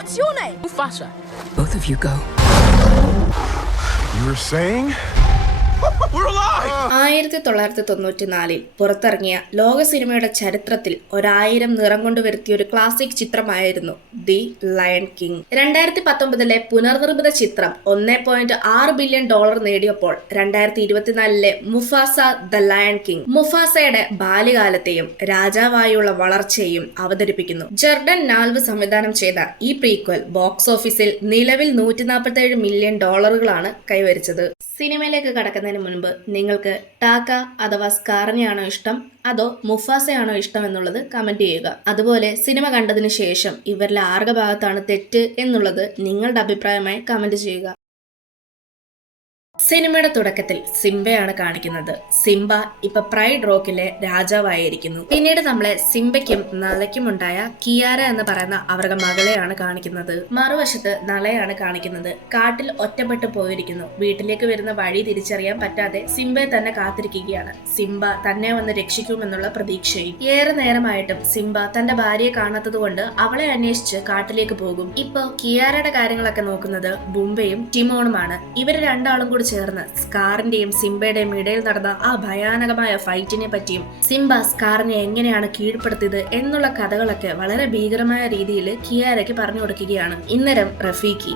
What's your name? Mufasa. Both of you go. You were saying? We're alive! 1994 പുറത്തിറങ്ങിയ ലോക സിനിമയുടെ ചരിത്രത്തിൽ 1000 നിറം കൊണ്ട് വരുത്തിയ ഒരു ക്ലാസിക് ചിത്രമായിരുന്നു ദി ലയൺ കിങ്. 2019 പുനർനിർമ്മിത ചിത്രം $1.6 ബില്യൺ നേടിയപ്പോൾ 2024 മുഫാസ ദ ലയൺ കിങ് മുഫാസയുടെ ബാല്യകാലത്തെയും രാജാവായുള്ള വളർച്ചയെയും അവതരിപ്പിക്കുന്നു. ജർഡൻ നാൽവ് സംവിധാനം ചെയ്ത ഈ പ്രീക്വൽ ബോക്സ് ഓഫീസിൽ നിലവിൽ $147 മില്യൺ കൈവരിച്ചത്. സിനിമയിലേക്ക് കടക്കുന്നതിന് മുൻപ് നിങ്ങൾക്ക് ടാക്ക അഥവാ സ്കാറിനെയാണോ ഇഷ്ടം അതോ മുഫാസയാണോ ഇഷ്ടം എന്നുള്ളത് കമന്റ് ചെയ്യുക. അതുപോലെ സിനിമ കണ്ടതിന് ശേഷം ഇവരിലെ ആരുടെ ഭാഗത്താണ് തെറ്റ് എന്നുള്ളത് നിങ്ങളുടെ അഭിപ്രായമായി കമന്റ് ചെയ്യുക. സിനിമയുടെ തുടക്കത്തിൽ സിംബയാണ് കാണിക്കുന്നത്. സിംബ ഇപ്പൊ പ്രൈഡ് റോക്കിലെ രാജാവായിരിക്കുന്നു. പിന്നീട് നമ്മളെ സിംബയ്ക്കും നളയ്ക്കും ഉണ്ടായ കിയാര എന്ന് പറയുന്ന അവരുടെ മകളെയാണ് കാണിക്കുന്നത്. മറുവശത്ത് നളയാണ് കാണിക്കുന്നത്. കാട്ടിൽ ഒറ്റപ്പെട്ടു പോയിരിക്കുന്നു. വീട്ടിലേക്ക് വരുന്ന വഴി തിരിച്ചറിയാൻ പറ്റാതെ സിംബയെ തന്നെ കാത്തിരിക്കുകയാണ്. സിംബ തന്നെ വന്ന് രക്ഷിക്കുമെന്നുള്ള പ്രതീക്ഷയും. ഏറെ നേരമായിട്ടും സിംബ തന്റെ ഭാര്യയെ കാണാത്തത് കൊണ്ട് അവളെ അന്വേഷിച്ച് കാട്ടിലേക്ക് പോകും. ഇപ്പൊ കിയാരയുടെ കാര്യങ്ങളൊക്കെ നോക്കുന്നത് ബുംബയും ടിമോണുമാണ്. ഇവര് രണ്ടാളും കൂടി ചേർന്ന് സ്കാറിന്റെയും സിംബയുടെയും ഇടയിൽ നടന്ന ആ ഭയാനകമായ ഫൈറ്റിനെ പറ്റിയും സിംബ സ്കാറിനെ എങ്ങനെയാണ് കീഴ്പ്പെടുത്തിയത് എന്നുള്ള കഥകളൊക്കെ വളരെ ഭീകരമായ രീതിയിൽ കിയാരയ്ക്ക് പറഞ്ഞു കൊടുക്കുകയാണ്. ഇന്നരം റഫീഖി,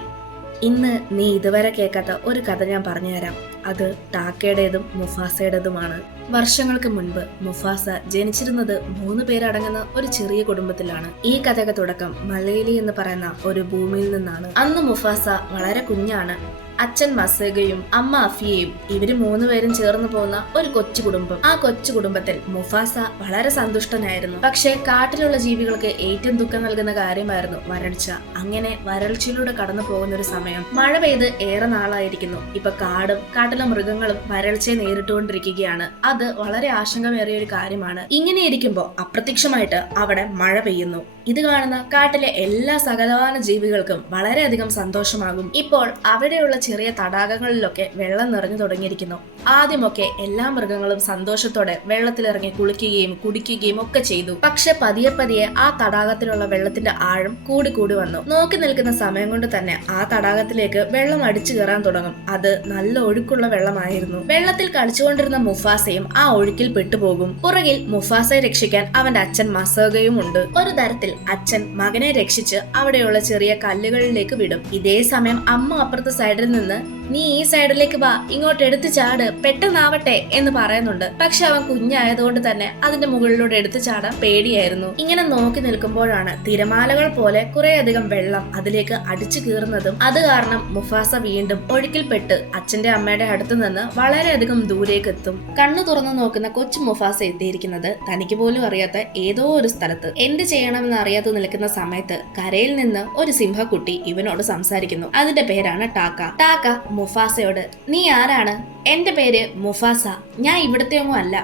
ഇന്ന് നീ ഇതുവരെ കേൾക്കാത്ത ഒരു കഥ ഞാൻ പറഞ്ഞുതരാം. അത് ടാക്കയുടേതും മുഫാസയുടേതുമാണ്. വർഷങ്ങൾക്ക് മുൻപ് മുഫാസ ജനിച്ചിരുന്നത് 3 പേരടങ്ങുന്ന ഒരു ചെറിയ കുടുംബത്തിലാണ്. ഈ കഥയുടെ തുടക്കം മലയിലി എന്ന് പറയുന്ന ഒരു ഭൂമിയിൽ നിന്നാണ്. അന്ന് മുഫാസ വളരെ കുഞ്ഞാണ്. അച്ഛൻ മസേഗയും അമ്മ അഫിയയും ഇവര് 3 പേരും ചേർന്ന് പോകുന്ന ഒരു കൊച്ചു കുടുംബം. ആ കൊച്ചു കുടുംബത്തിൽ മുഫാസ വളരെ സന്തുഷ്ടനായിരുന്നു. പക്ഷെ കാട്ടിലുള്ള ജീവികൾക്ക് ഏറ്റവും ദുഃഖം നൽകുന്ന കാര്യമായിരുന്നു വരൾച്ച. അങ്ങനെ വരൾച്ചയിലൂടെ കടന്നു പോകുന്ന ഒരു സമയം മഴ പെയ്ത് ഏറെ നാളായിരിക്കുന്നു. ഇപ്പൊ കാട്ടിലെ മൃഗങ്ങളും വരൾച്ചയെ നേരിട്ടുകൊണ്ടിരിക്കുകയാണ്. അത് വളരെ ആശങ്കമേറിയ ഒരു കാര്യമാണ്. ഇങ്ങനെ ഇരിക്കുമ്പോൾ അപ്രത്യക്ഷമായിട്ട് അവിടെ മഴ പെയ്യുന്നു. ഇത് കാണുന്ന കാട്ടിലെ എല്ലാ സകലവാന ജീവികൾക്കും വളരെയധികം സന്തോഷമാകും. ഇപ്പോൾ അവിടെയുള്ള ചെറിയ തടാകങ്ങളിലൊക്കെ വെള്ളം നിറഞ്ഞു തുടങ്ങിയിരിക്കുന്നു. ആദ്യമൊക്കെ എല്ലാ മൃഗങ്ങളും സന്തോഷത്തോടെ വെള്ളത്തിലിറങ്ങി കുളിക്കുകയും കുടിക്കുകയും ഒക്കെ ചെയ്തു. പക്ഷെ പതിയെ പതിയെ ആ തടാകത്തിലുള്ള വെള്ളത്തിന്റെ ആഴം കൂടി വന്നു. നോക്കി നിൽക്കുന്ന സമയം കൊണ്ട് തന്നെ ആ തടാകത്തിലേക്ക് വെള്ളം അടിച്ചു കയറാൻ തുടങ്ങും. അത് നല്ല ഒഴുക്കുള്ള വെള്ളമായിരുന്നു. വെള്ളത്തിൽ കളിച്ചുകൊണ്ടിരുന്ന മുഫാസയും ആ ഒഴുക്കിൽ പെട്ടുപോകും. പുറകിൽ മുഫാസയെ രക്ഷിക്കാൻ അവന്റെ അച്ഛൻ മസേഗയും ഉണ്ട്. ഒരു തരത്തിൽ അച്ഛൻ മകനെ രക്ഷിച്ച് അവിടെയുള്ള ചെറിയ കല്ലുകളിലേക്ക് വിടും. ഇതേ സമയം അമ്മ അപ്പുറത്തെ സൈഡിൽ നിന്ന് നീ ഈ സൈഡിലേക്ക് വാ, ഇങ്ങോട്ട് എടുത്തു ചാട്, പെട്ടെന്നാവട്ടെ എന്ന് പറയുന്നുണ്ട്. പക്ഷെ അവൻ കുഞ്ഞായതുകൊണ്ട് തന്നെ അതിന്റെ മുകളിലൂടെ എടുത്തു ചാടാൻ പേടിയായിരുന്നു. ഇങ്ങനെ നോക്കി നിൽക്കുമ്പോഴാണ് തിരമാലകൾ പോലെ കുറേയധികം വെള്ളം അതിലേക്ക് അടിച്ചു കീറുന്നതും അത് കാരണം മുഫാസ വീണ്ടും ഒഴുക്കിൽപ്പെട്ട് അച്ഛന്റെ അമ്മയുടെ അടുത്ത് നിന്ന് വളരെയധികം ദൂരേക്ക് എത്തും. കണ്ണു തുറന്നു നോക്കുന്ന കൊച്ചു മുഫാസ എത്തിയിരിക്കുന്നത് തനിക്ക് പോലും അറിയാത്ത ഏതോ ഒരു സ്ഥലത്ത്. എന്ത് ചെയ്യണമെന്ന് അറിയാതെ നിൽക്കുന്ന സമയത്ത് കരയിൽ നിന്ന് ഒരു സിംഹക്കുട്ടി ഇവനോട് സംസാരിക്കുന്നു. അതിന്റെ പേരാണ് ടാക്ക. ടാക്ക മുഫാസയോട്, നീ ആരാണ്? എന്റെ പേര് മുഫാസ, ഞാൻ ഇവിടത്തെയൊന്നും അല്ല.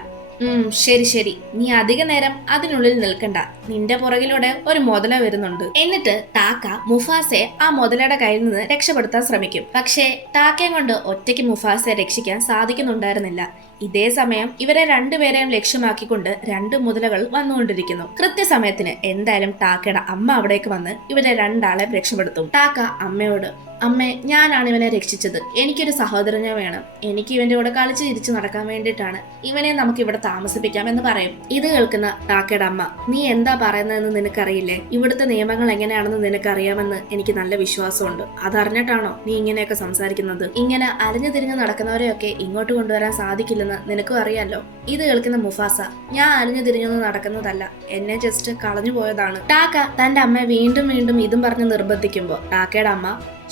ശരി, നീ അധിക നേരം അതിനുള്ളിൽ നിൽക്കണ്ട, നിന്റെ പുറകിലൂടെ ഒരു മുതല വരുന്നുണ്ട്. എന്നിട്ട് ടാക്ക മുഫാസയെ ആ മുതലയുടെ കയ്യിൽ നിന്ന് രക്ഷപ്പെടുത്താൻ ശ്രമിക്കും. പക്ഷേ ടാക്കയും കൊണ്ട് ഒറ്റയ്ക്ക് മുഫാസയെ രക്ഷിക്കാൻ സാധിക്കുന്നുണ്ടായിരുന്നില്ല. ഇതേ സമയം ഇവരെ 2 പേരെയും ലക്ഷ്യമാക്കിക്കൊണ്ട് 2 മുതലകൾ വന്നുകൊണ്ടിരിക്കുന്നു. കൃത്യസമയത്തിന് എന്തായാലും ടാക്കയുടെ അമ്മ അവിടേക്ക് വന്ന് ഇവരെ 2 ആളെ രക്ഷപ്പെടുത്തും. ടാക്ക അമ്മയോട്, അമ്മേ, ഞാനാണ് ഇവനെ രക്ഷിച്ചത്. എനിക്കൊരു സഹോദരനെ വേണം. എനിക്ക് ഇവന്റെ കൂടെ കളിച്ച് തിരിച്ചു നടക്കാൻ വേണ്ടിയിട്ടാണ്. ഇവനെ നമുക്ക് ഇവിടെ താമസിപ്പിക്കാം എന്ന് പറയും. ഇത് കേൾക്കുന്ന ടാക്കയുടെ അമ്മ, നീ എന്താ പറയുന്നതെന്ന് നിനക്കറിയില്ലേ? ഇവിടുത്തെ നിയമങ്ങൾ എങ്ങനെയാണെന്ന് നിനക്കറിയാമെന്ന് എനിക്ക് നല്ല വിശ്വാസമുണ്ട്. അതറിഞ്ഞിട്ടാണോ നീ ഇങ്ങനെയൊക്കെ സംസാരിക്കുന്നത്? ഇങ്ങനെ അലഞ്ഞു തിരിഞ്ഞു നടക്കുന്നവരെയൊക്കെ ഇങ്ങോട്ട് കൊണ്ടുവരാൻ സാധിക്കില്ലെന്ന് നിനക്കും അറിയാലോ. ഇത് കേൾക്കുന്ന മുഫാസ, ഞാൻ അലഞ്ഞു തിരിഞ്ഞൊന്നും നടക്കുന്നതല്ല, എന്നെ ജസ്റ്റ് കളഞ്ഞു പോയതാണ്. ടാക്ക തന്റെ അമ്മയെ വീണ്ടും ഇതും പറഞ്ഞ് നിർബന്ധിക്കുമ്പോ ടാക്കയുടെ അമ്മ,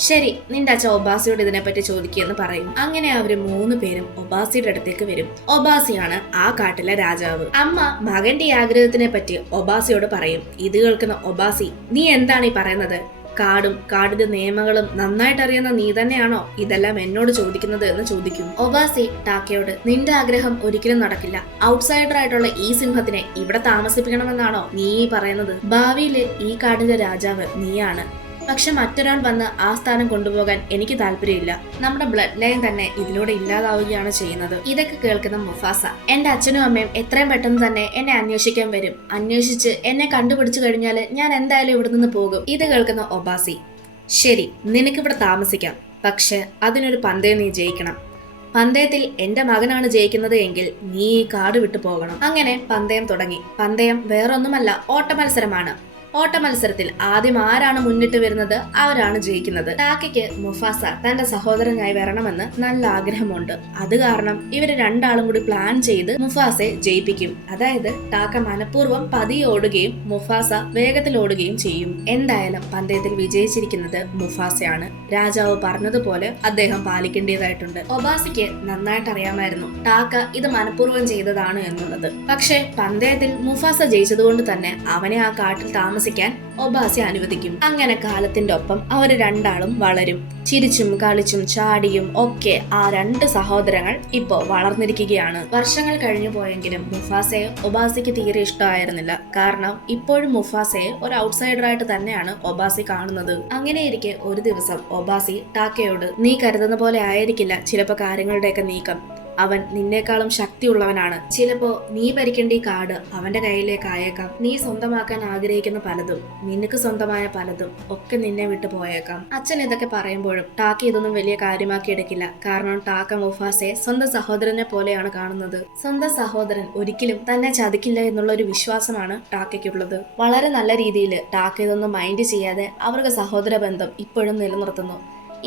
ശരി, നിന്റെ അച്ഛൻ ഒബാസിയോട് ഇതിനെപ്പറ്റി ചോദിക്കുകയെന്ന് പറയും. അങ്ങനെ അവര് 3 പേരും ഒബാസിയുടെ അടുത്തേക്ക് വരും. ഒബാസിയാണ് ആ കാട്ടിലെ രാജാവ്. അമ്മ മകന്റെ ഈ ആഗ്രഹത്തിനെ പറ്റി ഒബാസിയോട് പറയും. ഇത് കേൾക്കുന്ന ഒബാസി, നീ എന്താണ് ഈ പറയുന്നത്? കാടിന്റെ നിയമങ്ങളും നന്നായിട്ട് അറിയുന്ന നീ തന്നെയാണോ ഇതെല്ലാം എന്നോട് ചോദിക്കുന്നത് എന്ന് ചോദിക്കും. ഒബാസി ടാക്കയോട്, നിന്റെ ആഗ്രഹം ഒരിക്കലും നടക്കില്ല. ഔട്ട്സൈഡർ ആയിട്ടുള്ള ഈ സിംഹത്തിനെ ഇവിടെ താമസിപ്പിക്കണമെന്നാണോ നീ പറയുന്നത്? ഭാവിയില് ഈ കാടിന്റെ രാജാവ് നീയാണ്. പക്ഷെ മറ്റൊരാൾ വന്ന് ആ സ്ഥാനം കൊണ്ടുപോകാൻ എനിക്ക് താല്പര്യമില്ല. നമ്മുടെ ബ്ലഡ് ലൈൻ തന്നെ ഇതിലൂടെ ഇല്ലാതാവുകയാണ് ചെയ്യുന്നത്. ഇതൊക്കെ കേൾക്കുന്ന മുഫാസ, എന്റെ അച്ഛനും അമ്മയും എത്രയും പെട്ടെന്ന് തന്നെ എന്നെ അന്വേഷിക്കാൻ വരും. അന്വേഷിച്ച് എന്നെ കണ്ടുപിടിച്ചു കഴിഞ്ഞാൽ ഞാൻ എന്തായാലും ഇവിടെ നിന്ന് പോകും. ഇത് കേൾക്കുന്ന ഒബാസി, ശരി, നിനക്കിവിടെ താമസിക്കാം, പക്ഷെ അതിനൊരു പന്തയം നീ ജയിക്കണം. പന്തയത്തിൽ എന്റെ മകനാണ് ജയിക്കുന്നത് എങ്കിൽ നീ ഈ കാട് വിട്ടു പോകണം. അങ്ങനെ പന്തയം തുടങ്ങി. പന്തയം വേറൊന്നുമല്ല, ഓട്ട മത്സരമാണ്. ഓട്ട മത്സരത്തിൽ ആദ്യം ആരാണ് മുന്നിട്ട് വരുന്നത് അവരാണ് ജയിക്കുന്നത്. ടാക്കയ്ക്ക് മുഫാസ തന്റെ സഹോദരനായി വരണമെന്ന് നല്ല ആഗ്രഹമുണ്ട്. അത് കാരണം ഇവര് രണ്ടാളും കൂടി പ്ലാൻ ചെയ്ത് മുഫാസയെ ജയിപ്പിക്കും. അതായത് ടാക്ക മനഃപൂർവ്വം പതിയെ ഓടുകയും മുഫാസ വേഗത്തിൽ ഓടുകയും ചെയ്യും. എന്തായാലും പന്തയത്തിൽ വിജയിച്ചിരിക്കുന്നത് മുഫാസയാണ്. രാജാവ് പറഞ്ഞതുപോലെ അദ്ദേഹം പാലിക്കേണ്ടതായിട്ടുണ്ട്. ഒബാസിക്ക് നന്നായിട്ട് അറിയാമായിരുന്നു ടാക്ക ഇത് മനഃപൂർവ്വം ചെയ്തതാണ് എന്നുള്ളത്. പക്ഷെ പന്തയത്തിൽ മുഫാസ ജയിച്ചതുകൊണ്ട് തന്നെ അവനെ ആ കാട്ടിൽ താമസിക്കാൻ ഒബാസി അനുവദിക്കും. അങ്ങനെ കാലത്തിന്റെ ഒപ്പം അവർ രണ്ടാളും വളരും. ചിരിച്ചും കളിച്ചും ചാടിയും ഒക്കെ ആ രണ്ട് സഹോദരങ്ങൾ ഇപ്പോ വളർന്നിരിക്കുകയാണ്. വർഷങ്ങൾ കഴിഞ്ഞു പോയെങ്കിലും മുഫാസയെ ഒബാസിക്ക് തീരെ ഇഷ്ടമായിരുന്നില്ല. കാരണം ഇപ്പോഴും മുഫാസയെ ഒരു ഔട്ട്സൈഡറായിട്ട് തന്നെയാണ് ഒബാസി കാണുന്നത്. അങ്ങനെയിരിക്കെ ഒരു ദിവസം ഒബാസി ടാക്കയോട്, നീ കരുതുന്ന പോലെ ആയിരിക്കില്ല ചിലപ്പോ കാര്യങ്ങളുടെയൊക്കെ നീക്കം. അവൻ നിന്നേക്കാളും ശക്തിയുള്ളവനാണ്. ചിലപ്പോ നീ ഭരിക്കേണ്ട ഈ കാട് അവന്റെ കയ്യിലേക്ക് ആയേക്കാം. നീ സ്വന്തമാക്കാൻ ആഗ്രഹിക്കുന്ന പലതും, നിനക്ക് സ്വന്തമായ പലതും ഒക്കെ നിന്നെ വിട്ടു പോയേക്കാം. അച്ഛൻ ഇതൊക്കെ പറയുമ്പോഴും ടാക്ക ഇതൊന്നും വലിയ കാര്യമാക്കി എടുക്കില്ല. കാരണം ടാക്ക മുഫാസയെ സ്വന്തം സഹോദരനെ പോലെയാണ് കാണുന്നത്. സ്വന്തം സഹോദരൻ ഒരിക്കലും തന്നെ ചതിക്കില്ല എന്നുള്ള ഒരു വിശ്വാസമാണ് ടാക്കയ്ക്കുള്ളത്. വളരെ നല്ല രീതിയിൽ ടാക്ക ഇതൊന്നും മൈൻഡ് ചെയ്യാതെ അവർക്ക് സഹോദര ബന്ധം ഇപ്പോഴും നിലനിർത്തുന്നു.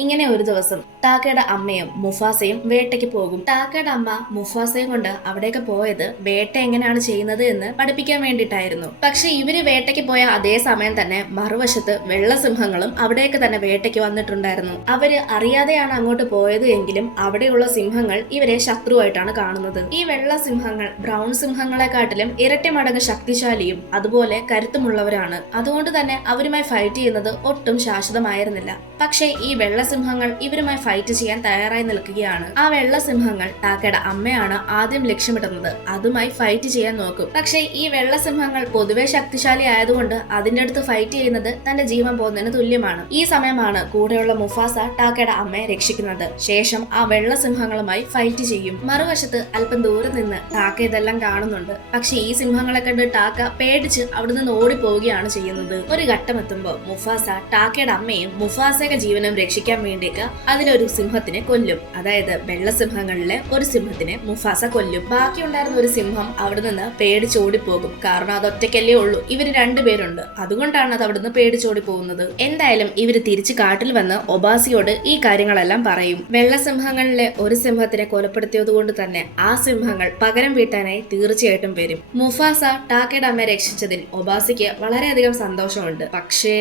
ഇങ്ങനെ ഒരു ദിവസം ടാക്കയുടെ അമ്മയും മുഫാസയും വേട്ടയ്ക്ക് പോകും. ടാക്കയുടെ അമ്മ മുഫാസയും കൊണ്ട് അവിടേക്ക് പോയത് വേട്ട എങ്ങനെയാണ് ചെയ്യുന്നത് എന്ന് പഠിപ്പിക്കാൻ വേണ്ടിയിട്ടായിരുന്നു. പക്ഷെ ഇവര് വേട്ടയ്ക്ക് പോയ അതേ സമയം തന്നെ മറുവശത്ത് വെള്ളസിംഹങ്ങളും അവിടേക്ക് തന്നെ വേട്ടയ്ക്ക് വന്നിട്ടുണ്ടായിരുന്നു. അവര് അറിയാതെയാണ് അങ്ങോട്ട് പോയത് എങ്കിലും അവിടെയുള്ള സിംഹങ്ങൾ ഇവരെ ശത്രുവായിട്ടാണ് കാണുന്നത്. ഈ വെള്ള സിംഹങ്ങൾ ബ്രൗൺ സിംഹങ്ങളെക്കാട്ടിലും ഇരട്ടി മടങ്ങ് ശക്തിശാലിയും അതുപോലെ കരുത്തുമുള്ളവരാണ്. അതുകൊണ്ട് തന്നെ അവരുമായി ഫൈറ്റ് ചെയ്യുന്നത് ഒട്ടും ശാശ്വതമായിരുന്നില്ല. പക്ഷേ ഈ വെള്ളസിംഹങ്ങൾ ഇവരുമായി ഫൈറ്റ് ചെയ്യാൻ തയ്യാറായി നിൽക്കുകയാണ്. ആ വെള്ളസിംഹങ്ങൾ ടാക്കയുടെ അമ്മയാണ് ആദ്യം ലക്ഷ്യമിടുന്നത്. അതുമായി ഫൈറ്റ് ചെയ്യാൻ നോക്കും. പക്ഷേ ഈ വെള്ളസിംഹങ്ങൾ പൊതുവെ ശക്തിശാലി ആയതുകൊണ്ട് അതിന്റെ അടുത്ത് ഫൈറ്റ് ചെയ്യുന്നത് തന്റെ ജീവൻ പോകുന്നതിന് തുല്യമാണ്. ഈ സമയമാണ് കൂടെയുള്ള മുഫാസ ടാക്കയുടെ അമ്മയെ രക്ഷിക്കുന്നത്. ശേഷം ആ വെള്ളസിംഹങ്ങളുമായി ഫൈറ്റ് ചെയ്യും. മറുവശത്ത് അല്പം ദൂരെ നിന്ന് ടാക്ക ഇതെല്ലാം കാണുന്നുണ്ട്. പക്ഷെ ഈ സിംഹങ്ങളെ കണ്ട് ടാക്ക പേടിച്ച് അവിടെ നിന്ന് ഓടിപ്പോവുകയാണ് ചെയ്യുന്നത്. ഒരു ഘട്ടം എത്തുമ്പോൾ മുഫാസ ടാക്കയുടെ അമ്മയും മുഫാസയുടെ ജീവനും രക്ഷിക്കാൻ വേണ്ടിയിട്ട് അതിലൊരു സിംഹത്തിനെ കൊല്ലും. അതായത് വെള്ളസിംഹങ്ങളിലെ ഒരു സിംഹത്തിനെ മുഫാസ കൊല്ലും. ബാക്കിയുണ്ടായിരുന്ന ഒരു സിംഹം അവിടെ നിന്ന് പേടിച്ചോടിപ്പോകും. കാരണം അത് ഒറ്റയ്ക്കല്ലേ ഉള്ളൂ, ഇവര് രണ്ടുപേരുണ്ട്. അതുകൊണ്ടാണ് അത് അവിടുന്ന് പേടിച്ചോടി പോകുന്നത്. എന്തായാലും ഇവര് തിരിച്ച് കാട്ടിൽ വന്ന് ഒബാസിയോട് ഈ കാര്യങ്ങളെല്ലാം പറയും. വെള്ളസിംഹങ്ങളിലെ ഒരു സിംഹത്തിനെ കൊലപ്പെടുത്തിയത് കൊണ്ട് തന്നെ ആ സിംഹങ്ങൾ പകരം വീട്ടാനായി തീർച്ചയായിട്ടും വരും. മുഫാസ ടാക്കയുടെ അമ്മയെ രക്ഷിച്ചതിൽ ഒബാസിക്ക് വളരെയധികം സന്തോഷമുണ്ട്. പക്ഷേ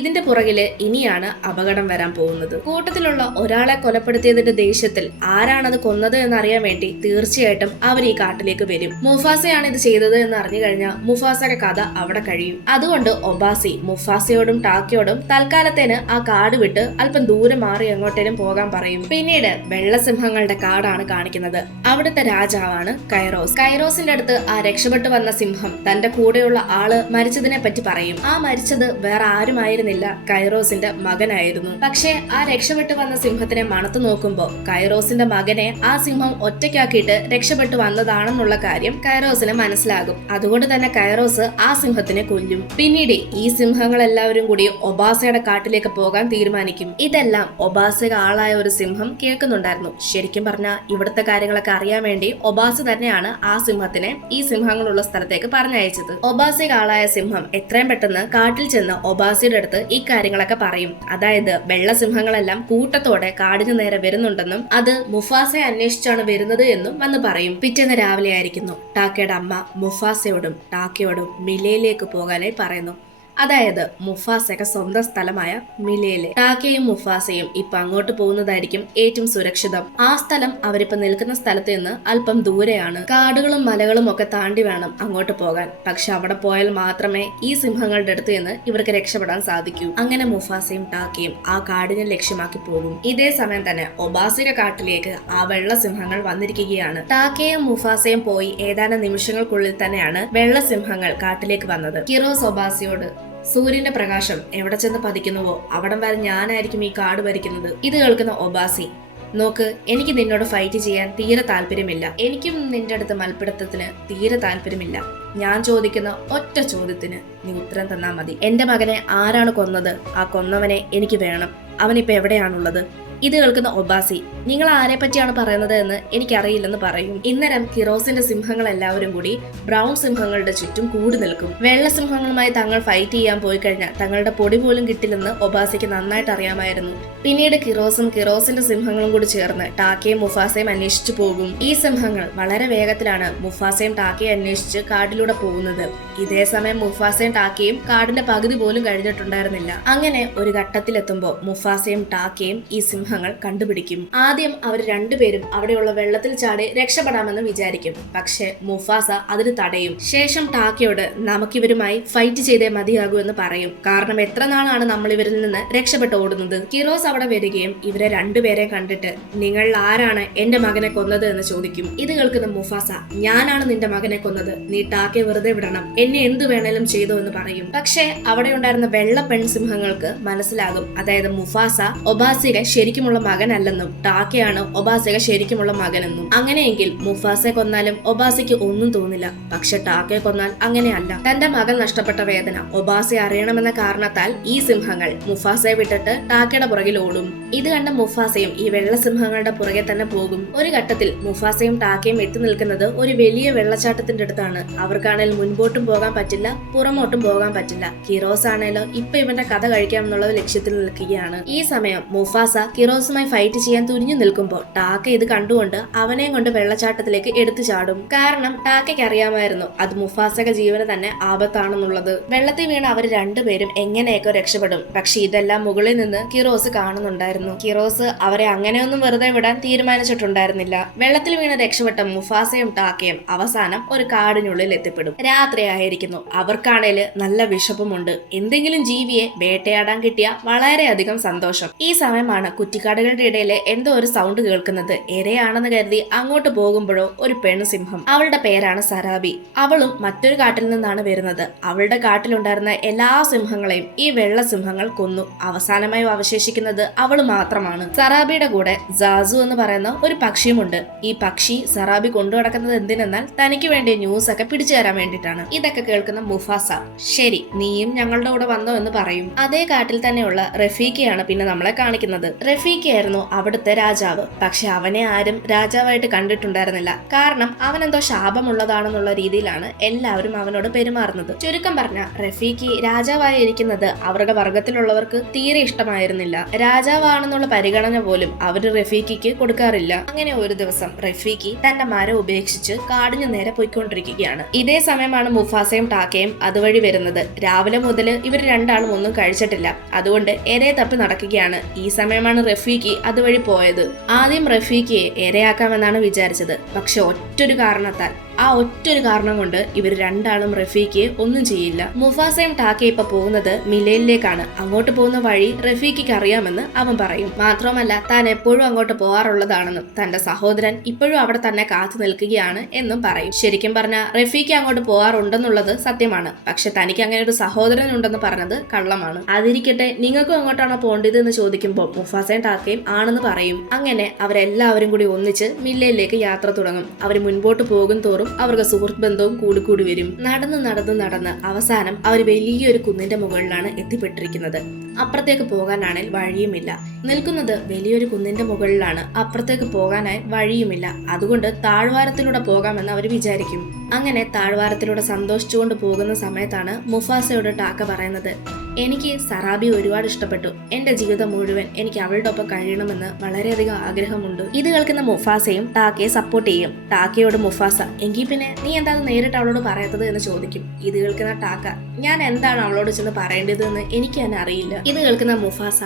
ഇതിന്റെ പുറകില് ഇനിയാണ് അപകടം വരാൻ പോകുന്നത്. കൂട്ടത്തിലുള്ള ഒരാളെ കൊലപ്പെടുത്തിയതിന്റെ ദേഷ്യത്തിൽ ആരാണത് കൊന്നത് എന്നറിയാൻ വേണ്ടി തീർച്ചയായിട്ടും അവർ ഈ കാട്ടിലേക്ക് വരും. മുഫാസയാണ് ഇത് ചെയ്തത് എന്ന് അറിഞ്ഞു കഴിഞ്ഞാൽ മുഫാസയുടെ കഥ അവിടെ കഴിയും. അതുകൊണ്ട് ഒബാസി മുഫാസയോടും ടാക്കയോടും തൽക്കാലത്തേന് ആ കാട് വിട്ട് അല്പം ദൂരെ മാറി എങ്ങോട്ടേലും പോകാൻ പറയും. പിന്നീട് വെള്ളസിംഹങ്ങളുടെ കാടാണ് കാണിക്കുന്നത്. അവിടുത്തെ രാജാവാണ് കൈറോസ്. കൈറോസിന്റെ അടുത്ത് ആ രക്ഷപ്പെട്ടു വന്ന സിംഹം തന്റെ കൂടെയുള്ള ആള് മരിച്ചതിനെ പറ്റി പറയും. ആ മരിച്ചത് വേറെ ആരുമായിരുന്നില്ല, കൈറോസിന്റെ മകനായിരുന്നു. പക്ഷേ ആ രക്ഷപ്പെട്ടു വന്ന സിംഹത്തിനെ മണത്തു നോക്കുമ്പോ കൈറോസിന്റെ മകനെ ആ സിംഹം ഒറ്റയ്ക്കാക്കിയിട്ട് രക്ഷപ്പെട്ടു വന്നതാണെന്നുള്ള കാര്യം കൈറോസിന് മനസ്സിലാകും. അതുകൊണ്ട് തന്നെ കൈറോസ് ആ സിംഹത്തിനെ കൊല്ലും. പിന്നീട് ഈ സിംഹങ്ങളെല്ലാവരും കൂടി ഒബാസയുടെ കാട്ടിലേക്ക് പോകാൻ തീരുമാനിക്കും. ഇതെല്ലാം ഒബാസയുടെ ആളായ ഒരു സിംഹം കേൾക്കുന്നുണ്ടായിരുന്നു. ശരിക്കും പറഞ്ഞാൽ ഇവിടുത്തെ കാര്യങ്ങളൊക്കെ അറിയാൻ വേണ്ടി ഒബാസ തന്നെയാണ് ആ സിംഹത്തിനെ ഈ സിംഹങ്ങളുള്ള സ്ഥലത്തേക്ക് പറഞ്ഞയച്ചത്. ഒബാസയുടെ ആളായ സിംഹം എത്രയും പെട്ടെന്ന് കാട്ടിൽ ചെന്ന് ഒബാസയുടെ അടുത്ത് ഈ കാര്യങ്ങളൊക്കെ പറയും. അതായത് വെള്ളസിംഹങ്ങളെല്ലാം കൂട്ടത്തോടെ കാടിന് നേരെ വരുന്നുണ്ടെന്നും അത് മുഫാസയെ അന്വേഷിച്ചാണ് വരുന്നത് എന്നും വന്ന് പറയും. പിറ്റേന്ന് രാവിലെ ആയിരിക്കുന്നു. ടാക്കയുടെ അമ്മ മുഫാസയോടും ടാക്കയോടും മിലയിലേക്ക് പോകാനായി പറയുന്നു. അതായത് മുഫാസയുടെ സ്വന്തം സ്ഥലമായ മിലയിലെ. ടാക്കയും മുഫാസയും ഇപ്പൊ അങ്ങോട്ട് പോകുന്നതായിരിക്കും ഏറ്റവും സുരക്ഷിതം. ആ സ്ഥലം അവരിപ്പോ നിൽക്കുന്ന സ്ഥലത്ത് നിന്ന് അല്പം ദൂരെയാണ്. കാടുകളും മലകളും ഒക്കെ താണ്ടി വേണം അങ്ങോട്ട് പോകാൻ. പക്ഷെ അവിടെ പോയാൽ മാത്രമേ ഈ സിംഹങ്ങളുടെ അടുത്ത് നിന്ന് ഇവർക്ക് രക്ഷപ്പെടാൻ സാധിക്കൂ. അങ്ങനെ മുഫാസയും ടാക്കയും ആ കാടിനെ ലക്ഷ്യമാക്കി പോകും. ഇതേ സമയം തന്നെ ഒബാസിയുടെ കാട്ടിലേക്ക് ആ വെള്ളസിംഹങ്ങൾ വന്നിരിക്കുകയാണ്. ടാക്കയും മുഫാസയും പോയി ഏതാനും നിമിഷങ്ങൾക്കുള്ളിൽ തന്നെയാണ് വെള്ളസിംഹങ്ങൾ കാട്ടിലേക്ക് വന്നത്. കിറോസ് ഒബാസിയോട്, സൂര്യന്റെ പ്രകാശം എവിടെ ചെന്ന് പതിക്കുന്നുവോ അവിടം വരെ ഞാനായിരിക്കും ഈ കാട് ഭരിക്കുന്നത്. ഇത് കേൾക്കുന്ന ഒബാസി, നോക്ക്, എനിക്ക് നിന്നോട് ഫൈറ്റ് ചെയ്യാൻ തീരെ താല്പര്യമില്ല. എനിക്കും നിന്റെ അടുത്ത് മൽപ്പിടുത്തത്തിന് തീരെ താല്പര്യമില്ല. ഞാൻ ചോദിക്കുന്ന ഒറ്റ ചോദ്യത്തിന് നീ ഉത്തരം തന്നാ മതി. എന്റെ മകനെ ആരാണ് കൊന്നത്? ആ കൊന്നവനെ എനിക്ക് വേണം. അവനിപ്പോ എവിടെയാണുള്ളത്? ഇത് കേൾക്കുന്ന ഒബാസി, നിങ്ങൾ ആരെ പറ്റിയാണ് പറയുന്നത് എന്ന് എനിക്കറിയില്ലെന്ന് പറയും. ഇന്നരം കിറോസിന്റെ സിംഹങ്ങൾ എല്ലാവരും കൂടി ബ്രൗൺ സിംഹങ്ങളുടെ ചുറ്റും കൂടി നിൽക്കും. വെള്ള സിംഹങ്ങളുമായി തങ്ങൾ ഫൈറ്റ് ചെയ്യാൻ പോയി കഴിഞ്ഞാൽ തങ്ങളുടെ പൊടി പോലും കിട്ടില്ലെന്ന് ഒബാസിക്ക് നന്നായിട്ട് അറിയാമായിരുന്നു. പിന്നീട് കിറോസിന്റെ സിംഹങ്ങളും കൂടി ചേർന്ന് ടാക്കയും മുഫാസയും അന്വേഷിച്ചു പോകും. ഈ സിംഹങ്ങൾ വളരെ വേഗത്തിലാണ് മുഫാസയും ടാക്കയും അന്വേഷിച്ച് കാട്ടിലൂടെ പോകുന്നത്. ഇതേ സമയം മുഫാസയും ടാക്കയും കാടിന്റെ പകുതി പോലും കഴിഞ്ഞിട്ടുണ്ടായിരുന്നില്ല. അങ്ങനെ ഒരു ഘട്ടത്തിലെത്തുമ്പോൾ മുഫാസയും ടാക്കയും ഈ സിംഹങ്ങൾ കണ്ടുപിടിക്കും. ആദ്യം അവർ രണ്ടുപേരും അവിടെയുള്ള വെള്ളത്തിൽ ചാടി രക്ഷപ്പെടാമെന്ന് വിചാരിക്കും. പക്ഷെ മുഫാസ അതിന് തടയും. ശേഷം ടാക്കയോട് നമുക്കിവരുമായി ഫൈറ്റ് ചെയ്തേ മതിയാകൂ എന്ന് പറയും. കാരണം എത്ര നാളാണ് നമ്മൾ ഇവരിൽ നിന്ന് രക്ഷപ്പെട്ട് ഓടുന്നത്. കിറോസ് അവിടെ വരികയും ഇവരെ രണ്ടുപേരെ കണ്ടിട്ട് നിങ്ങൾ ആരാണ് എന്റെ മകനെ കൊന്നത് എന്ന് ചോദിക്കും. ഇത് കേൾക്കുന്ന മുഫാസ, ഞാനാണ് നിന്റെ മകനെ കൊന്നത്. നീ ടാക്കയെ വെറുതെ വിടണം. എന്നെ എന്ത് വേണേലും ചെയ്തോ എന്ന് പറയും. പക്ഷെ അവിടെ ഉണ്ടായിരുന്ന വെള്ള പെൺസിംഹങ്ങൾക്ക് മനസ്സിലാകും, അതായത് മുഫാസ ഒബാസിയെ ശരിക്കുമുള്ള മകനല്ലെന്നും ടാക്കയാണ് ഒബാസിക ശരിക്കുമുള്ള മകനെന്നും. അങ്ങനെയെങ്കിൽ മുഫാസയെ കൊന്നാലും ഒബാസിക്ക് ഒന്നും തോന്നില്ല. പക്ഷെ ടാക്കയെ കൊന്നാൽ അങ്ങനെയല്ല. തന്റെ മകൻ നഷ്ടപ്പെട്ട വേദന ഒബാസയെ അറിയണമെന്ന കാരണത്താൽ ഈ സിംഹങ്ങൾ മുഫാസയെ വിട്ടിട്ട് ടാക്കയുടെ പുറകിൽ ഓടും. ഇത് കണ്ട മുഫാസയും ഈ വെള്ള സിംഹങ്ങളുടെ പുറകെ തന്നെ പോകും. ഒരു ഘട്ടത്തിൽ മുഫാസയും ടാക്കയും എത്തി നിൽക്കുന്നത് ഒരു വലിയ വെള്ളച്ചാട്ടത്തിന്റെ അടുത്താണ്. അവർക്കാണെങ്കിൽ മുൻപോട്ടും പോകാൻ പറ്റില്ല, പുറമോട്ടും പോകാൻ പറ്റില്ല. കിറോസ് ആണേലോ ഇപ്പൊ ഇവന്റെ കഥ കഴിക്കാമെന്നുള്ള ലക്ഷ്യത്തിൽ നിൽക്കുകയാണ്. ഈ സമയം മുഫാസ കിറോസുമായി ഫൈറ്റ് ചെയ്യാൻ തുനിഞ്ഞു നിൽക്കുമ്പോൾ ടാക്ക ഇത് കണ്ടുകൊണ്ട് അവനെയും കൊണ്ട് വെള്ളച്ചാട്ടത്തിലേക്ക് എടുത്തു ചാടും. കാരണം ടാക്കയ്ക്ക് അറിയാമായിരുന്നു അത് മുഫാസയുടെ ജീവന് തന്നെ ആപത്താണെന്നുള്ളത്. വെള്ളത്തിൽ വീണ് അവർ രണ്ടുപേരും എങ്ങനെയൊക്കെ രക്ഷപ്പെടും. പക്ഷെ ഇതെല്ലാം മുകളിൽ നിന്ന് കിറോസ് കാണുന്നുണ്ടായിരുന്നു. കിറോസ് അവരെ അങ്ങനെയൊന്നും വെറുതെ വിടാൻ തീരുമാനിച്ചിട്ടുണ്ടായിരുന്നില്ല. വെള്ളത്തിൽ വീണ് രക്ഷപ്പെട്ട മുഫാസയും ടാക്കയും അവസാനം ഒരു കാടിനുള്ളിൽ എത്തിപ്പെടും. രാത്രിയായിരിക്കുന്നു. അവർക്കാണേല് നല്ല വിശപ്പുമുണ്ട്. എന്തെങ്കിലും ജീവിയെ വേട്ടയാടാൻ കിട്ടിയ വളരെയധികം സന്തോഷം. ഈ സമയമാണ് കുറ്റിക്കാടുകളുടെ ഇടയിലെ എന്തോ ഒരു സൗണ്ട് കേൾക്കുന്നത്. ഇരയാണെന്ന് കരുതി അങ്ങോട്ട് പോകുമ്പോഴോ ഒരു പെൺസിംഹം, അവളുടെ പേരാണ് സറാബി. അവളും മറ്റൊരു കാട്ടിൽ നിന്നാണ് വരുന്നത്. അവളുടെ കാട്ടിലുണ്ടായിരുന്ന എല്ലാ സിംഹങ്ങളെയും ഈ വെള്ള സിംഹങ്ങൾ കൊന്നു. അവസാനമായി അവശേഷിക്കുന്നത് അവള് മാത്രമാണ്. സറാബിയുടെ കൂടെ ജാസു എന്ന് പറയുന്ന ഒരു പക്ഷിയുമുണ്ട്. ഈ പക്ഷി സറാബി കൊണ്ടു നടക്കുന്നത് എന്തിനെന്നാൽ തനിക്ക് വേണ്ടിയ ന്യൂസ് ഒക്കെ പിടിച്ചു തരാൻ വേണ്ടിയിട്ടാണ്. ഇതൊക്കെ കേൾക്കുന്ന മുഫാസ, ശരി നീയും ഞങ്ങളുടെ കൂടെ വന്നോ എന്ന് പറയും. അതേ കാട്ടിൽ തന്നെയുള്ള റഫീഖയാണ് പിന്നെ നമ്മളെ കാണിക്കുന്നത്. റഫീഖയായിരുന്നു അവിടുത്തെ രാജാവ്. പക്ഷെ അവനെ ആരും രാജാവായിട്ട് കണ്ടിട്ടുണ്ടായിരുന്നില്ല. കാരണം അവനെന്തോ ശാപമുള്ളതാണെന്നുള്ള രീതിയിലാണ് എല്ലാവരും അവനോട് പെരുമാറുന്നത്. ചുരുക്കം പറഞ്ഞ റഫീഖി രാജാവായി ഇരിക്കുന്നത് അവരുടെ വർഗത്തിലുള്ളവർക്ക് തീരെ ഇഷ്ടമായിരുന്നില്ല. രാജാവാണെന്നുള്ള പരിഗണന പോലും അവര് റഫീഖിക്ക് കൊടുക്കാറില്ല. അങ്ങനെ ഒരു ദിവസം റഫീഖി തന്റെ മരം ഉപേക്ഷിച്ച് കാടിനു നേരെ പോയിക്കൊണ്ടിരിക്കുകയാണ്. ഇതേ സമയമാണ് മുഫാസയും ടാക്കയും അതുവഴി വരുന്നത്. രാവിലെ മുതൽ ഇവർ രണ്ടാളും ഒന്നും കഴിച്ചിട്ടില്ല. അതുകൊണ്ട് എരയെ തപ്പി നടക്കുകയാണ്. ഈ സമയമാണ് റഫീഖി അതുവഴി പോയത്. ആദ്യം റഫീഖിയെ ഇരയാക്കാമെന്നാണ് വിചാരിച്ചത്. പക്ഷെ ഒറ്റൊരു കാരണത്താൽ, ആ ഒറ്റൊരു കാരണം കൊണ്ട് ഇവർ രണ്ടാളും റഫീഖിയെ ഒന്നും ചെയ്യില്ല. മുഫാസയും ടാക്കയും ഇപ്പൊ പോകുന്നത് മിലേനിലേക്കാണ്. അങ്ങോട്ട് പോകുന്ന വഴി റഫീഖിക്ക് അറിയാമെന്ന് അവൻ പറയും. മാത്രമല്ല താൻ എപ്പോഴും അങ്ങോട്ട് പോകാറുള്ളതാണെന്നും തന്റെ സഹോദരൻ ഇപ്പോഴും അവിടെ തന്നെ കാത്തു നിൽക്കുകയാണ് എന്നും പറയും. ശരിക്കും പറഞ്ഞാൽ റഫീഖി അങ്ങോട്ട് പോകാറുണ്ടെന്നുള്ളത് സത്യമാണ്. പക്ഷെ തനിക്ക് അങ്ങനെ ഒരു സഹോദരൻ ഉണ്ടെന്ന് പറഞ്ഞത് കള്ളമാണ്. അതിരിക്കട്ടെ, നിങ്ങൾക്കും അങ്ങോട്ടാണോ പോകേണ്ടത് എന്ന് ചോദിക്കുമ്പോൾ മുഫാസയും ടാക്കയും ആണെന്ന് പറയും. അങ്ങനെ അവരെല്ലാവരും കൂടി ഒന്നിച്ച് മില്ലേനിലേക്ക് യാത്ര തുടങ്ങും. അവർ മുൻപോട്ട് പോകും തോറും അവർക്ക് സുഹൃത്ത് ബന്ധവും കൂടി വരും. നടന്ന് അവസാനം അവർ വലിയൊരു കുന്നിന്റെ മുകളിലാണ് എത്തിപ്പെട്ടിരിക്കുന്നത്. അപ്പുറത്തേക്ക് പോകാനാണെങ്കിൽ വഴിയുമില്ല. നിൽക്കുന്നത് വലിയൊരു കുന്നിന്റെ മുകളിലാണ്. അപ്പുറത്തേക്ക് പോകാനായി വഴിയുമില്ല. അതുകൊണ്ട് താഴ്വാരത്തിലൂടെ പോകാമെന്ന് അവർ വിചാരിക്കും. അങ്ങനെ താഴ്വാരത്തിലൂടെ സന്തോഷിച്ചുകൊണ്ട് പോകുന്ന സമയത്താണ് മുഫാസയോട് ടാക്ക പറയുന്നത്, എനിക്ക് സറാബി ഒരുപാട് ഇഷ്ടപ്പെട്ടു. എന്റെ ജീവിതം മുഴുവൻ എനിക്ക് അവളുടെ ഒപ്പം കഴിയണമെന്ന് വളരെയധികം ആഗ്രഹമുണ്ട്. ഇത് കേൾക്കുന്ന മുഫാസയും ടാക്കയെ സപ്പോർട്ട് ചെയ്യും. ടാക്കയോട് മുഫാസ, എങ്കിൽ പിന്നെ നീ എന്താണ് നേരിട്ട് അവളോട് പറയാത്തത് എന്ന് ചോദിക്കും. ഇത് കേൾക്കുന്ന ടാക്ക, ഞാൻ എന്താണ് അവളോട് ചെന്ന് പറയേണ്ടത് എന്ന് എനിക്ക് തന്നെ അറിയില്ല. ഇത് കേൾക്കുന്ന മുഫാസ,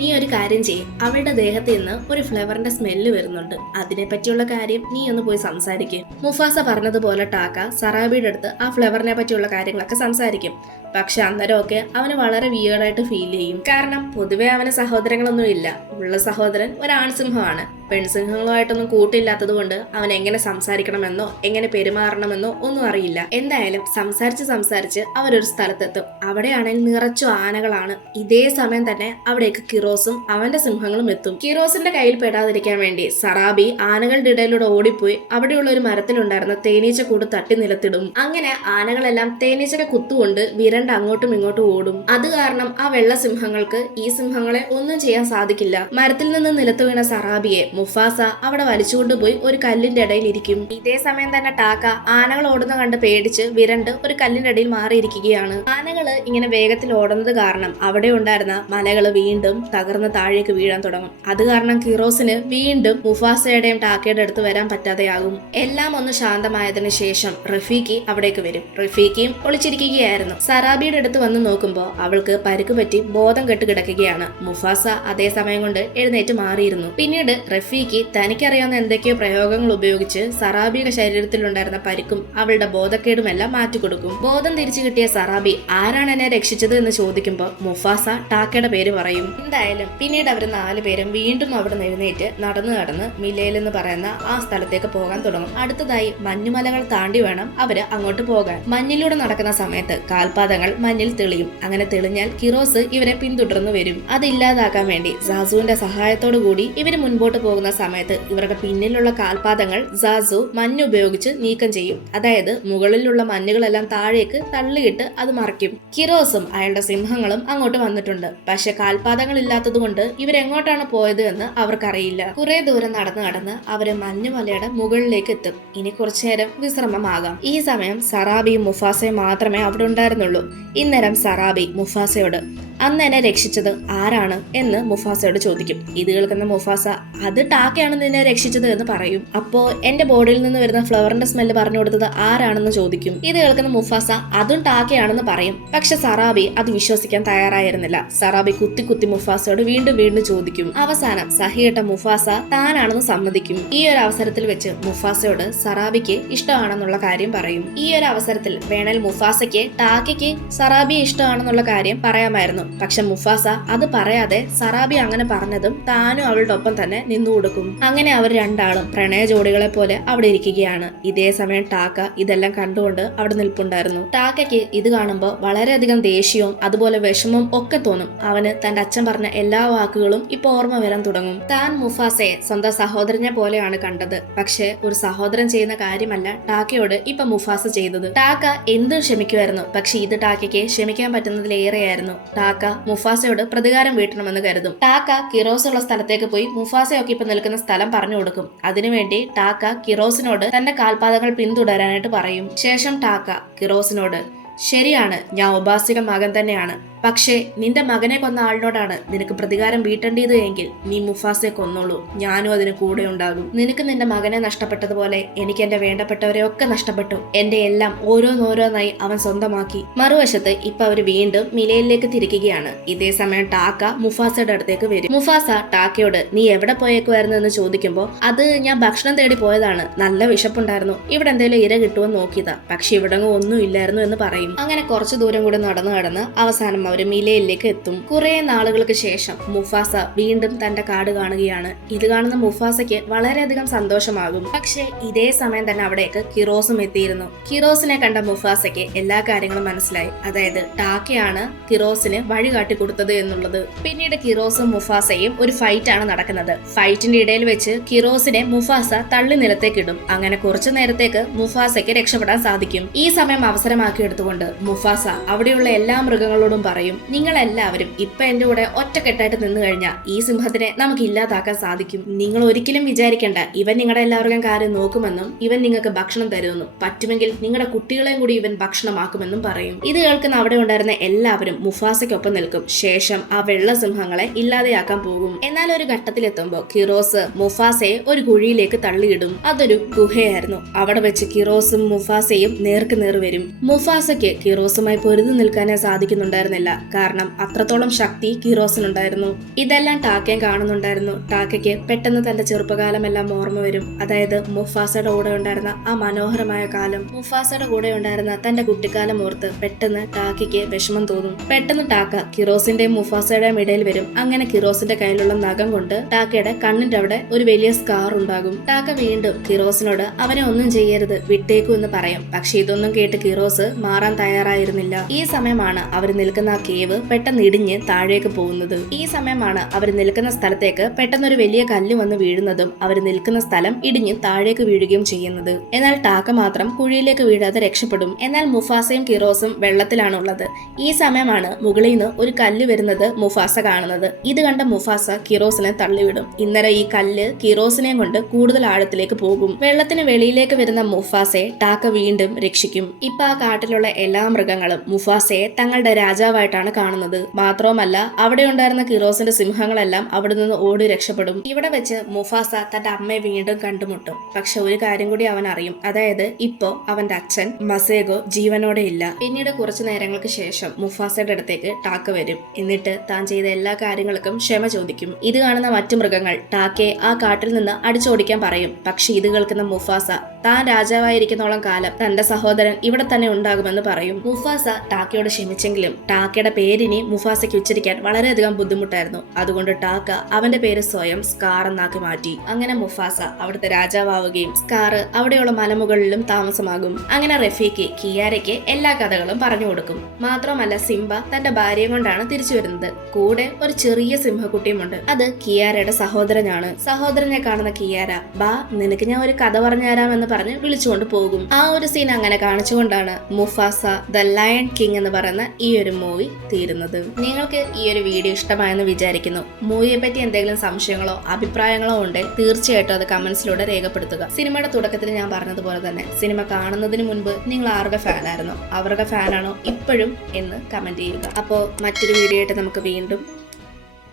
നീ ഒരു കാര്യം ചെയ്യ്, അവളുടെ ദേഹത്ത് നിന്ന് ഒരു ഫ്ലവറിന്റെ സ്മെല്ല് വരുന്നുണ്ട്, അതിനെ പറ്റിയുള്ള കാര്യം നീ ഒന്ന് പോയി സംസാരിക്കും. മുഫാസ പറഞ്ഞതുപോലെ ടാക്ക സറാബിയുടെ അടുത്ത് ആ ഫ്ലവറിനെ പറ്റിയുള്ള കാര്യങ്ങളൊക്കെ സംസാരിക്കും. പക്ഷെ അന്നേരമൊക്കെ അവന് വളരെ വിയേർഡായിട്ട് ഫീൽ ചെയ്യും. കാരണം പൊതുവെ അവന് സഹോദരങ്ങളൊന്നും ഇല്ല. ഉള്ള സഹോദരൻ ഒരു ആൺസിംഹമാണ്. പെൺസിംഹങ്ങളുമായിട്ടൊന്നും കൂട്ടില്ലാത്തത് കൊണ്ട് അവൻ എങ്ങനെ സംസാരിക്കണമെന്നോ എങ്ങനെ പെരുമാറണമെന്നോ ഒന്നും അറിയില്ല. എന്തായാലും സംസാരിച്ച് അവരൊരു സ്ഥലത്തെത്തും. അവിടെയാണെങ്കിൽ നിറച്ചു ആനകളാണ്. ഇതേ സമയം തന്നെ അവിടേക്ക് കിറോസും അവന്റെ സിംഹങ്ങളും എത്തും. കിറോസിന്റെ കയ്യിൽ പെടാതിരിക്കാൻ വേണ്ടി സറാബി ആനകളുടെ ഇടയിലൂടെ ഓടിപ്പോയി അവിടെയുള്ള ഒരു മരത്തിലുണ്ടായിരുന്ന തേനീച്ച കൂട് തട്ടി നിലത്തിടും. അങ്ങനെ ആനകളെല്ലാം തേനീച്ചക്കെ കുത്തുകൊണ്ട് വിരണ്ട് അങ്ങോട്ടും ഇങ്ങോട്ടും ഓടും. അത് കാരണം ആ വെള്ള സിംഹങ്ങൾക്ക് ഈ സിംഹങ്ങളെ ഒന്നും ചെയ്യാൻ സാധിക്കില്ല. മരത്തിൽ നിന്ന് നിലത്ത് വീണ സറാബിയെ മുഫാസ അവിടെ വലിച്ചുകൊണ്ടുപോയി ഒരു കല്ലിന്റെ ഇടയിൽ ഇരിക്കും. ഇതേ സമയം തന്നെ ടാക്ക ആനകൾ ഓടുന്ന കണ്ട് പേടിച്ച് വിരണ്ട് ഒരു കല്ലിന്റെ ഇടയിൽ മാറിയിരിക്കുകയാണ്. ആനകള് ഇങ്ങനെ വേഗത്തിൽ ഓടുന്നത് കാരണം അവിടെ ഉണ്ടായിരുന്ന മലകള് വീണ്ടും തകർന്ന് താഴേക്ക് വീഴാൻ തുടങ്ങും. അത് കാരണം കിറോസിന് വീണ്ടും മുഫാസയുടെയും ടാക്കയുടെ അടുത്ത് വരാൻ പറ്റാതെയാകും. എല്ലാം ഒന്ന് ശാന്തമായതിനു ശേഷം റഫീഖി അവിടേക്ക് വരും. റഫീഖിയും ഒളിച്ചിരിക്കുകയായിരുന്നു. സറാബിയുടെ അടുത്ത് വന്ന് നോക്കുമ്പോൾ അവൾക്ക് പരുക്ക് പറ്റി ബോധം കെട്ട് കിടക്കുകയാണ്. മുഫാസ അതേ സമയം കൊണ്ട് എഴുന്നേറ്റ് മാറിയിരുന്നു. പിന്നീട് റഫീഖി തനിക്കറിയാവുന്ന എന്തൊക്കെയോ പ്രയോഗങ്ങൾ ഉപയോഗിച്ച് സറാബിയുടെ ശരീരത്തിലുണ്ടായിരുന്ന പരിക്കും അവളുടെ ബോധക്കേടുമെല്ലാം മാറ്റിക്കൊടുക്കും. ബോധം തിരിച്ചു കിട്ടിയ സറാബി ആരാണ് എന്നെ രക്ഷിച്ചത് എന്ന് ചോദിക്കുമ്പോൾ മുഫാസ ടാക്കയുടെ പേര് പറയും. എന്തായാലും പിന്നീട് അവർ 4 പേരും വീണ്ടും അവിടെ നിന്ന് എഴുന്നേറ്റ് നടന്ന് മിലേൽ എന്ന് പറയുന്ന ആ സ്ഥലത്തേക്ക് പോകാൻ തുടങ്ങും. അടുത്തതായി മഞ്ഞുമലകൾ താണ്ടി വേണം അവര് അങ്ങോട്ട് പോകാൻ. മഞ്ഞിലൂടെ നടക്കുന്ന സമയത്ത് കാൽപാദങ്ങൾ മഞ്ഞിൽ തെളിയും. അങ്ങനെ തെളിഞ്ഞാൽ കിറോസ് ഇവരെ പിന്തുടർന്നു വരും. അതില്ലാതാക്കാൻ വേണ്ടി സാസുവിന്റെ സഹായത്തോടു കൂടി ഇവര് മുൻപോട്ട് പോകുന്ന സമയത്ത് ഇവരുടെ പിന്നിലുള്ള കാൽപാദങ്ങൾ സാസു മഞ്ഞ് ഉപയോഗിച്ച് നീക്കം ചെയ്യും. അതായത് മുകളിലുള്ള മഞ്ഞുകളെല്ലാം താഴേക്ക് തള്ളിയിട്ട് അത് മറയ്ക്കും. കിറോസും അയാളുടെ സിംഹങ്ങളും അങ്ങോട്ട് വന്നിട്ടുണ്ട്. പക്ഷെ കാൽപാദങ്ങൾ ഇല്ലാത്തത് കൊണ്ട് ഇവരെങ്ങോട്ടാണ് പോയത് എന്ന് അവർക്കറിയില്ല. കുറെ ദൂരം നടന്ന് അവര് മഞ്ഞുമലയുടെ മുകളിലേക്ക് എത്തും. ഇനി കുറച്ചു നേരം വിശ്രമമാകാം. ഈ സമയം സറാബിയും മുഫാസയും മാത്രമേ അവിടെ ഉണ്ടായിരുന്നുള്ളൂ. ഇന്നേരം സറാബി മുഫാസയോട് അന്ന് എന്നെ രക്ഷിച്ചത് ആരാണ് എന്ന് മുഫാസയോട് ചോദിക്കും. ഇത് കേൾക്കുന്ന മുഫാസ അത് ടാക്കയാണ് നിന്നെ രക്ഷിച്ചത് എന്ന് പറയും. അപ്പോ എന്റെ ബോഡിയിൽ നിന്ന് വരുന്ന ഫ്ലവറിന്റെ സ്മെല്ല് പറഞ്ഞു കൊടുത്തത് ആരാണെന്ന് ചോദിക്കും. ഇത് കേൾക്കുന്ന മുഫാസ അതും ടാക്കയാണെന്ന് പറയും. പക്ഷെ സറാബി അത് വിശ്വസിക്കാൻ തയ്യാറായിരുന്നില്ല. സറാബി കുത്തി മുഫാസയോട് വീണ്ടും ചോദിക്കും. അവസാനം സഹിയേട്ട മുഫാസ താനാണെന്ന് സമ്മതിക്കും. ഈ ഒരു അവസരത്തിൽ വെച്ച് മുഫാസയോട് സറാബിക്ക് ഇഷ്ടമാണെന്നുള്ള കാര്യം പറയും. ഈ ഒരു അവസരത്തിൽ വേണേൽ മുഫാസയ്ക്ക് ടാക്കയ്ക്ക് സറാബിയെ ഇഷ്ടമാണെന്നുള്ള കാര്യം പറയാമായിരുന്നു. പക്ഷെ മുഫാസ അത് പറയാതെ സറാബി അങ്ങനെ പറഞ്ഞതും താനും അവളുടെ ഒപ്പം തന്നെ നിന്നു കൊടുക്കും. അങ്ങനെ അവർ രണ്ടാളും പ്രണയ ജോഡികളെ പോലെ അവിടെ ഇരിക്കുകയാണ്. ഇതേ സമയം ടാക്ക ഇതെല്ലാം കണ്ടുകൊണ്ട് അവിടെ നിൽപ്പുണ്ടായിരുന്നു. ടാക്കയ്ക്ക് ഇത് കാണുമ്പോൾ വളരെയധികം ദേഷ്യവും അതുപോലെ വിഷമവും ഒക്കെ തോന്നും. അവന് തന്റെ അച്ഛൻ പറഞ്ഞ എല്ലാ വാക്കുകളും ഇപ്പൊ ഓർമ്മ വരാൻ തുടങ്ങും. താൻ മുഫാസയെ സ്വന്തം സഹോദരനെ പോലെയാണ് കണ്ടത്. പക്ഷെ ഒരു സഹോദരൻ ചെയ്യുന്ന കാര്യമല്ല ടാക്കയോട് ഇപ്പൊ മുഫാസ ചെയ്തത്. ടാക്ക എന്തും ക്ഷമിക്കുമായിരുന്നു. പക്ഷെ ഇത് ടാക്കയ്ക്ക് ക്ഷമിക്കാൻ പറ്റുന്നതിലേറെയായിരുന്നു. ടാക്ക മുഫാസയോട് പ്രതികാരം വീട്ടണമെന്ന് കരുതും. ടാക്ക കിറോസ് ഉള്ള സ്ഥലത്തേക്ക് പോയി മുഫാസയൊക്കെ ഇപ്പൊ നിൽക്കുന്ന സ്ഥലം പറഞ്ഞു കൊടുക്കും. അതിനുവേണ്ടി ടാക്ക കിറോസിനോട് തന്റെ കാൽപാദങ്ങൾ പിന്തുടരാനായിട്ട് പറയും. ശേഷം ടാക്ക കിറോസിനോട് ശരിയാണ്, ഞാൻ ഉപാസിക മകൻ തന്നെയാണ്. പക്ഷേ നിന്റെ മകനെ കൊന്ന ആളിനോടാണ് നിനക്ക് പ്രതികാരം വീട്ടേണ്ടത് എങ്കിൽ നീ മുഫാസയെ കൊന്നോളൂ. ഞാനും അതിന് കൂടെ ഉണ്ടാകും. നിനക്ക് നിന്റെ മകനെ നഷ്ടപ്പെട്ടതുപോലെ എനിക്ക് എന്റെ വേണ്ടപ്പെട്ടവരെ ഒക്കെ നഷ്ടപ്പെട്ടു. എന്റെ എല്ലാം ഓരോന്നോരോന്നായി അവൻ സ്വന്തമാക്കി. മറുവശത്ത് ഇപ്പൊ അവര് വീണ്ടും മിലയിലേക്ക് തിരിക്കുകയാണ്. ഇതേ സമയം ടാക്ക മുഫാസയുടെ അടുത്തേക്ക് വരും. മുഫാസ ടാക്കയോട് നീ എവിടെ പോയേക്കുമായിരുന്നു എന്ന് ചോദിക്കുമ്പോൾ അത് ഞാൻ ഭക്ഷണം തേടി പോയതാണ്. നല്ല വിശപ്പുണ്ടായിരുന്നു. ഇവിടെ എന്തെങ്കിലും ഇര കിട്ടുമെന്ന് നോക്കിയതാ. പക്ഷെ ഇവിടെ ഒന്നും ഇല്ലായിരുന്നു എന്ന് പറയും. അങ്ങനെ കുറച്ചു ദൂരം കൂടി നടന്ന് അവസാനം അവര് മിലയിലേക്ക് എത്തും. കുറെ നാളുകൾക്ക് ശേഷം മുഫാസ വീണ്ടും തന്റെ കാട് കാണുകയാണ്. ഇത് കാണുന്ന മുഫാസയ്ക്ക് വളരെയധികം സന്തോഷമാകും. പക്ഷെ ഇതേ സമയം തന്നെ അവിടേക്ക് കിറോസും എത്തിയിരുന്നു. കിറോസിനെ കണ്ട മുഫാസയ്ക്ക് എല്ലാ കാര്യങ്ങളും മനസ്സിലായി. അതായത് ടാക്കയാണ് കിറോസിന് വഴി കാട്ടിക്കൊടുത്തത് എന്നുള്ളത്. പിന്നീട് കിറോസും മുഫാസയും ഒരു ഫൈറ്റ് ആണ് നടക്കുന്നത്. ഫൈറ്റിന്റെ ഇടയിൽ വെച്ച് കിറോസിനെ മുഫാസ തള്ളി നിലത്തേക്കിടും. അങ്ങനെ കുറച്ചു നേരത്തേക്ക് മുഫാസയ്ക്ക് രക്ഷപ്പെടാൻ സാധിക്കും. ഈ സമയം അവസരമാക്കി എടുത്തുകൊണ്ട് മുഫാസ അവിടെയുള്ള എല്ലാ മൃഗങ്ങളോടും പറയും, നിങ്ങളെല്ലാവരും ഇപ്പൊ എന്റെ കൂടെ ഒറ്റക്കെട്ടായിട്ട് നിന്നു കഴിഞ്ഞാൽ ഈ സിംഹത്തിനെ നമുക്ക് ഇല്ലാതാക്കാൻ സാധിക്കും. നിങ്ങൾ ഒരിക്കലും വിചാരിക്കേണ്ട ഇവൻ നിങ്ങളുടെ എല്ലാവർക്കും കാര്യം നോക്കുമെന്നും ഇവൻ നിങ്ങൾക്ക് ഭക്ഷണം തരുമെന്നും പറ്റുമെങ്കിൽ നിങ്ങളുടെ കുട്ടികളെയും കൂടി ഇവൻ ഭക്ഷണമാക്കുമെന്നും പറയും. ഇത് കേൾക്കുന്ന അവിടെ ഉണ്ടായിരുന്ന എല്ലാവരും മുഫാസയ്ക്കൊപ്പം നിൽക്കും. ശേഷം ആ വെള്ള സിംഹങ്ങളെ ഇല്ലാതെയാക്കാൻ പോകും. എന്നാൽ ഒരു ഘട്ടത്തിലെത്തുമ്പോൾ കിറോസ് മുഫാസയെ ഒരു കുഴിയിലേക്ക് തള്ളിയിടും. അതൊരു ഗുഹയായിരുന്നു. അവിടെ വെച്ച് കിറോസും മുഫാസയും നേർക്ക് നേർ വരും. മുഫാസയ്ക്ക് കിറോസുമായി പൊരുതി നിൽക്കാനേ സാധിക്കുന്നുണ്ടായിരുന്നില്ല. സാധിക്കില്ല. കാരണം അത്രത്തോളം ശക്തി കിറോസിനുണ്ടായിരുന്നു. ഇതെല്ലാം ടാക്കയും കാണുന്നുണ്ടായിരുന്നു. ടാക്കയ്ക്ക് പെട്ടെന്ന് തന്റെ ചെറുപ്പകാലമെല്ലാം ഓർമ്മ വരും. അതായത് മുഫാസയുടെ കൂടെ ഉണ്ടായിരുന്ന ആ മനോഹരമായ കാലം, മുഫാസയുടെ കൂടെ ഉണ്ടായിരുന്ന തന്റെ കുട്ടിക്കാലം ഓർത്ത് പെട്ടെന്ന് ടാക്കയ്ക്ക് വിഷമം തോന്നും. പെട്ടെന്ന് ടാക്ക കിറോസിന്റെയും മുഫാസയുടെയും ഇടയിൽ വരും. അങ്ങനെ കിറോസിന്റെ കയ്യിലുള്ള നഖം കൊണ്ട് ടാക്കയുടെ കണ്ണിന്റെ അവിടെ ഒരു വലിയ സ്കാർ ഉണ്ടാകും. ടാക്ക വീണ്ടും കിറോസിനോട് അവനെ ഒന്നും ചെയ്യരുത്, വിട്ടേക്കൂ എന്ന് പറയും. പക്ഷെ ഇതൊന്നും കേട്ട് കിറോസ് മാറാൻ തയ്യാറായിരുന്നില്ല. ഈ സമയമാണ് അവർ നിൽക്കുന്ന ആ കേവ് പെട്ടെന്ന് ഇടിഞ്ഞ് താഴേക്ക് പോകുന്നത്. ഈ സമയമാണ് അവർ നിൽക്കുന്ന സ്ഥലത്തേക്ക് പെട്ടെന്നൊരു വലിയ കല്ല് വന്ന് വീഴുന്നതും അവർ നിൽക്കുന്ന സ്ഥലം ഇടിഞ്ഞ് താഴേക്ക് വീഴുകയും ചെയ്യുന്നത്. എന്നാൽ ടാക്ക മാത്രം കുഴിയിലേക്ക് വീഴാതെ രക്ഷപ്പെടും. എന്നാൽ മുഫാസയും കിറോസും വെള്ളത്തിലാണുള്ളത്. ഈ സമയമാണ് മുകളിൽ നിന്ന് ഒരു കല്ല് വരുന്നത് മുഫാസ കാണുന്നത്. ഇത് കണ്ട മുഫാസ കിറോസിനെ തള്ളിവിടും. ഇന്നലെ ഈ കല്ല് കിറോസിനെയും കൊണ്ട് കൂടുതൽ ആഴത്തിലേക്ക് പോകും. വെള്ളത്തിന് വെളിയിലേക്ക് വരുന്ന മുഫാസയെ ടാക്ക വീണ്ടും രക്ഷിക്കും. ഇപ്പൊ ആ കാട്ടിലുള്ള എല്ലാ മൃഗങ്ങളും മുഫാസയെ തങ്ങളുടെ രാജാവായിട്ടാണ് കാണുന്നത്. മാത്രവുമല്ല അവിടെ ഉണ്ടായിരുന്ന കിറോസിന്റെ സിംഹങ്ങളെല്ലാം അവിടെ നിന്ന് ഓടി രക്ഷപ്പെടും. ഇവിടെ വെച്ച് മുഫാസ തന്റെ അമ്മയെ വീണ്ടും കണ്ടുമുട്ടും. പക്ഷെ ഒരു കാര്യം കൂടി അവൻ അറിയും. അതായത് ഇപ്പോ അവന്റെ അച്ഛൻ മസേഗോ ജീവനോടെ ഇല്ല. പിന്നീട് കുറച്ചു നേരങ്ങൾക്ക് ശേഷം മുഫാസയുടെ അടുത്തേക്ക് ടാക്ക വരും. എന്നിട്ട് താൻ ചെയ്ത എല്ലാ കാര്യങ്ങൾക്കും ക്ഷമ ചോദിക്കും. ഇത് കാണുന്ന മറ്റു മൃഗങ്ങൾ ടാക്കയെ ആ കാട്ടിൽ നിന്ന് അടിച്ചോടിക്കാൻ പറയും. പക്ഷെ ഇത് കേൾക്കുന്ന മുഫാസ താൻ രാജാവായിരിക്കുന്നോളം കാലം തന്റെ സഹോദരൻ ഇവിടെ തന്നെ ഉണ്ടാകുമെന്ന് പറയും. മുഫാസ ടാക്കയോട് ക്ഷമിച്ചെങ്കിലും ടാക്കയുടെ പേരിനി മുഫാസയ്ക്ക് ഉച്ചരിക്കാൻ വളരെയധികം ബുദ്ധിമുട്ടായിരുന്നു. അതുകൊണ്ട് ടാക്ക അവന്റെ പേര് സ്വയം സ്കാർ എന്നാക്കി മാറ്റി. അങ്ങനെ മുഫാസ അവിടുത്തെ രാജാവുകയും സ്കാർ അവിടെയുള്ള മലമുകളിലും താമസമാകും. അങ്ങനെ റഫീക്ക് കിയാരയ്ക്ക് എല്ലാ കഥകളും പറഞ്ഞു കൊടുക്കും. മാത്രമല്ല സിംബ തന്റെ ഭാര്യയെ കൊണ്ടാണ് തിരിച്ചു വരുന്നത്. കൂടെ ഒരു ചെറിയ സിംഹക്കുട്ടിയുമുണ്ട്. അത് കിയാരയുടെ സഹോദരനാണ്. സഹോദരനെ കാണുന്ന കിയാര ബാ നിനക്ക് ഞാൻ ഒരു കഥ പറഞ്ഞുതരാമെന്ന് പറഞ്ഞ് വിളിച്ചുകൊണ്ട് പോകും. ആ ഒരു സീൻ അങ്ങനെ കാണിച്ചുകൊണ്ടാണ് മുഫാസ ദ ലയൺ കിങ് എന്ന് പറയുന്ന ഈ ഒരു മൂവി തീരുന്നത്. നിങ്ങൾക്ക് ഈ ഒരു വീഡിയോ ഇഷ്ടമായെന്ന് വിചാരിക്കുന്നു. മൂവിയെ പറ്റി എന്തെങ്കിലും സംശയങ്ങളോ അഭിപ്രായങ്ങളോ ഉണ്ടെങ്കിൽ തീർച്ചയായിട്ടും അത് കമന്റ്സിലൂടെ രേഖപ്പെടുത്തുക. സിനിമയുടെ തുടക്കത്തിൽ ഞാൻ പറഞ്ഞതുപോലെ തന്നെ സിനിമ കാണുന്നതിന് മുൻപ് നിങ്ങൾ ആരുടെ ഫാനായിരുന്നോ, അവരുടെ ഫാനാണോ ഇപ്പോഴും എന്ന് കമന്റ് ചെയ്യുക. അപ്പോൾ മറ്റൊരു വീഡിയോ ആയിട്ട് നമുക്ക് വീണ്ടും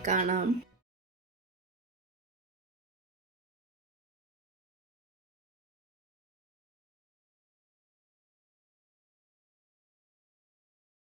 കാണാം.